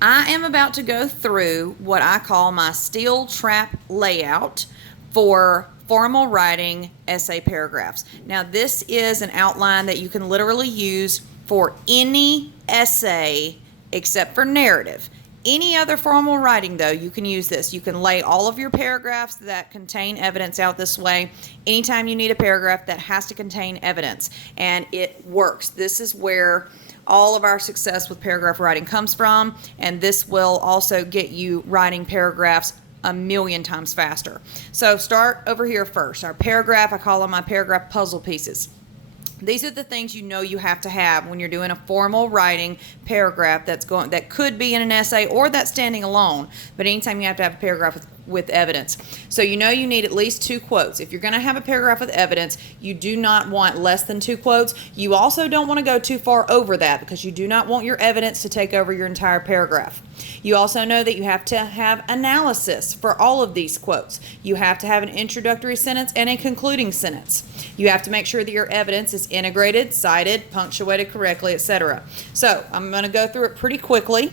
I am about to go through what I call my steel trap layout for formal writing essay paragraphs. Now, this is an outline that you can literally use for any essay except for narrative. Any other formal writing, though, you can use this. You can lay all of your paragraphs that contain evidence out this way. Anytime you need a paragraph that has to contain evidence, and it works. This is where all of our success with paragraph writing comes from, and this will also get you writing paragraphs a million times faster. So start over here first. Our paragraph, I call them my paragraph puzzle pieces. These are the things you know you have to have when you're doing a formal writing paragraph that could be in an essay or that's standing alone, but anytime you have to have a paragraph with evidence. So you know you need at least 2 quotes. If you're going to have a paragraph with evidence, you do not want less than 2 quotes. You also don't want to go too far over that because you do not want your evidence to take over your entire paragraph. You also know that you have to have analysis for all of these quotes. You have to have an introductory sentence and a concluding sentence. You have to make sure that your evidence is integrated, cited, punctuated correctly, etc. So I'm going to go through it pretty quickly.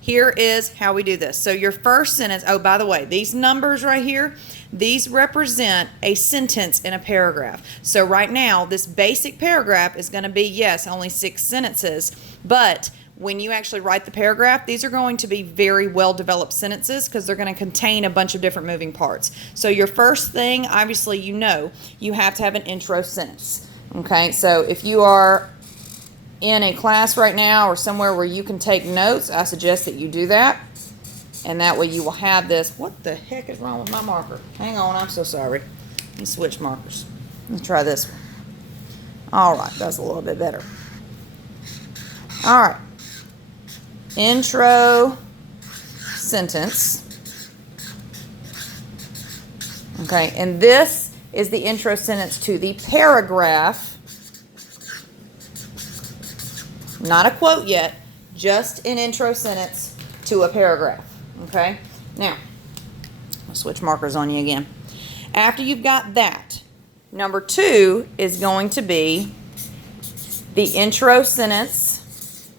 Here is how we do this. So your first sentence, oh, by the way, these numbers right here, these represent a sentence in a paragraph. So right now, this basic paragraph is going to be, yes, only 6 sentences, but when you actually write the paragraph, these are going to be very well-developed sentences because they're going to contain a bunch of different moving parts. So your first thing, obviously, you know, you have to have an intro sentence. Okay, so if you are in a class right now or somewhere where you can take notes, I suggest that you do that. And that way you will have this. What the heck is wrong with my marker? Hang on, I'm so sorry. Let me switch markers. Let's try this one. All right, that's a little bit better. All right. Intro sentence. Okay, and this is the intro sentence to the paragraph. Not a quote yet, just an intro sentence to a paragraph. Okay? Now, I'll switch markers on you again. After you've got that, number 2 is going to be the intro sentence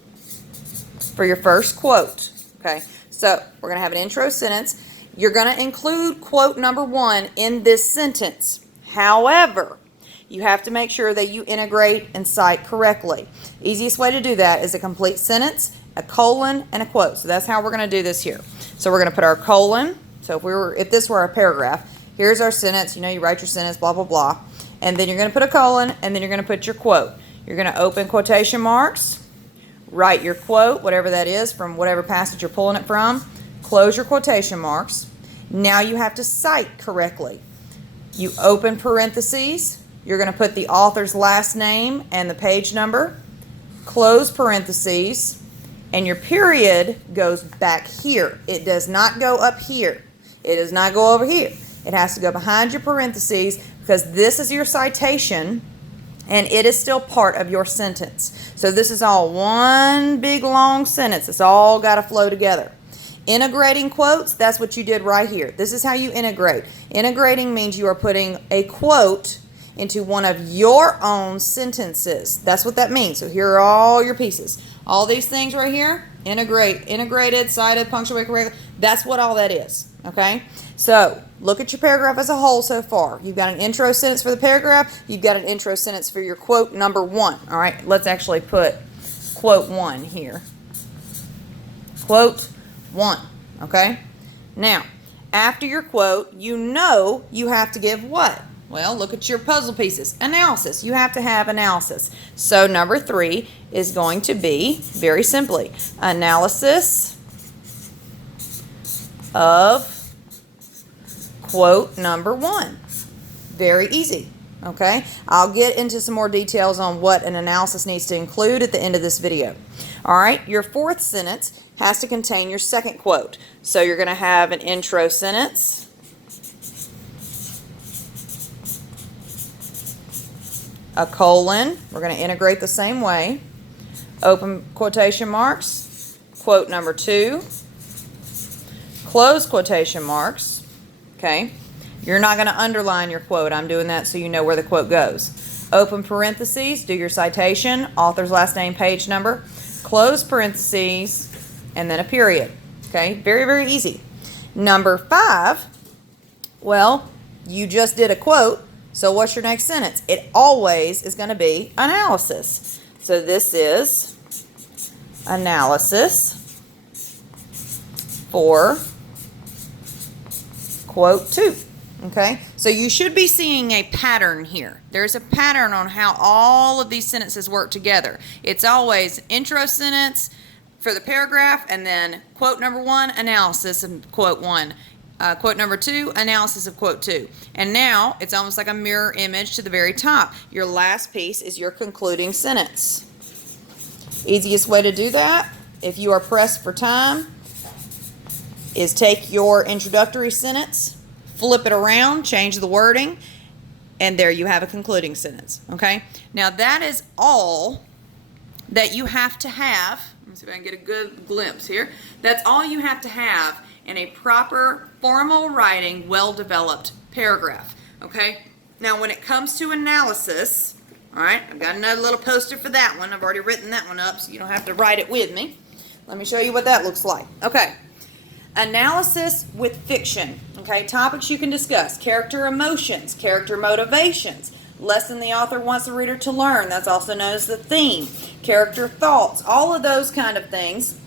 for your first quote. Okay? So, we're going to have an intro sentence. You're going to include quote number 1 in this sentence. However, you have to make sure that you integrate and cite correctly. Easiest way to do that is a complete sentence, a colon, and a quote. So that's how we're going to do this here. So we're going to put our colon. So if this were a paragraph, here's our sentence. You know, you write your sentence, blah, blah, blah. And then you're going to put a colon, and then you're going to put your quote. You're going to open quotation marks, write your quote, whatever that is, from whatever passage you're pulling it from. Close your quotation marks. Now you have to cite correctly. You open parentheses. You're going to put the author's last name and the page number, close parentheses, and your period goes back here. It does not go up here. It does not go over here. It has to go behind your parentheses because this is your citation and it is still part of your sentence. So this is all one big long sentence. It's all got to flow together. Integrating quotes, that's what you did right here. This is how you integrate. Integrating means you are putting a quote into one of your own sentences. That's what that means. So here are all your pieces. All these things right here, integrated, cited, punctuated correctly. That's what all that is. Okay? So look at your paragraph as a whole so far. You've got an intro sentence for the paragraph. You've got an intro sentence for your quote number 1. All right? Let's actually put quote 1 here. Quote 1. Okay? Now, after your quote, you know you have to give what? Well, look at your puzzle pieces. Analysis. You have to have analysis. So number 3 is going to be, very simply, analysis of quote number 1. Very easy. Okay? I'll get into some more details on what an analysis needs to include at the end of this video. All right? Your 4th sentence has to contain your second quote. So you're going to have an intro sentence, a colon, we're going to integrate the same way, open quotation marks, quote number 2, close quotation marks, okay? You're not going to underline your quote. I'm doing that so you know where the quote goes. Open parentheses, do your citation, author's last name, page number, close parentheses, and then a period. Okay, very, very easy. Number 5, well, you just did a quote, so what's your next sentence? It always is going to be analysis. So this is analysis for quote 2. Okay, so you should be seeing a pattern here. There's a pattern on how all of these sentences work together. It's always intro sentence for the paragraph, and then quote number 1, analysis of quote 1. Quote number 2, analysis of quote 2. And now it's almost like a mirror image to the very top. Your last piece is your concluding sentence. Easiest way to do that, if you are pressed for time, is take your introductory sentence, flip it around, change the wording, and there you have a concluding sentence. Okay? Now that is all that you have to have. Let me see if I can get a good glimpse here. That's all you have to have in a proper, formal writing, well-developed paragraph. Okay? Now when it comes to analysis, all right, I've got another little poster for that one. I've already written that one up, so you don't have to write it with me. Let me show you what that looks like. Okay. Analysis with fiction. Okay, topics you can discuss. Character emotions, character motivations, lesson the author wants the reader to learn. That's also known as the theme. Character thoughts. All of those kind of things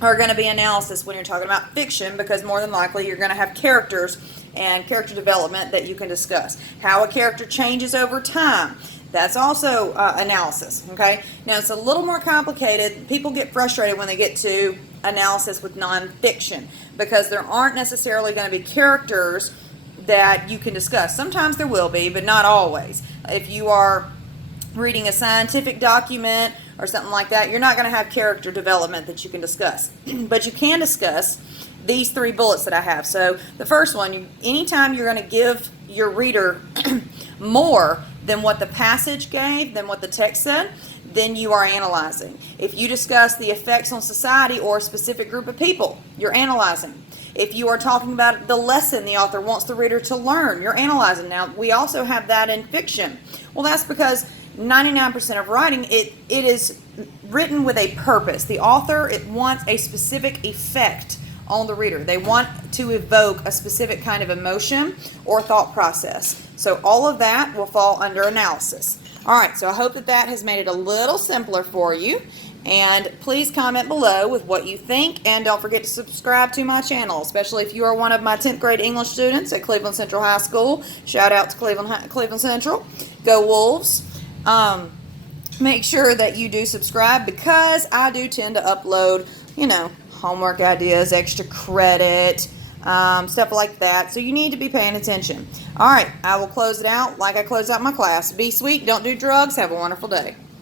are going to be analysis when you're talking about fiction, because more than likely you're going to have characters and character development that you can discuss. How a character changes over time. That's also analysis. Okay, now it's a little more complicated. People get frustrated when they get to analysis with nonfiction, because there aren't necessarily going to be characters that you can discuss. Sometimes there will be, but not always. If you are reading a scientific document or something like that, you're not going to have character development that you can discuss. But you can discuss these 3 bullets that I have. So the first one, anytime you're going to give your reader more than what the passage gave, than what the text said, then you are analyzing. If you discuss the effects on society or a specific group of people, you're analyzing. If you are talking about the lesson the author wants the reader to learn, you're analyzing. Now, we also have that in fiction. Well, that's because 99% of writing, it is written with a purpose. The author, it wants a specific effect on the reader. They want to evoke a specific kind of emotion or thought process. So all of that will fall under analysis. All right, so I hope that has made it a little simpler for you. And please comment below with what you think. And don't forget to subscribe to my channel, especially if you are one of my 10th grade English students at Cleveland Central High School. Shout out to Cleveland Central. Go Wolves. Make sure that you do subscribe, because I do tend to upload, homework ideas, extra credit, stuff like that. So you need to be paying attention. All right, I will close it out like I close out my class. Be sweet, don't do drugs. Have a wonderful day.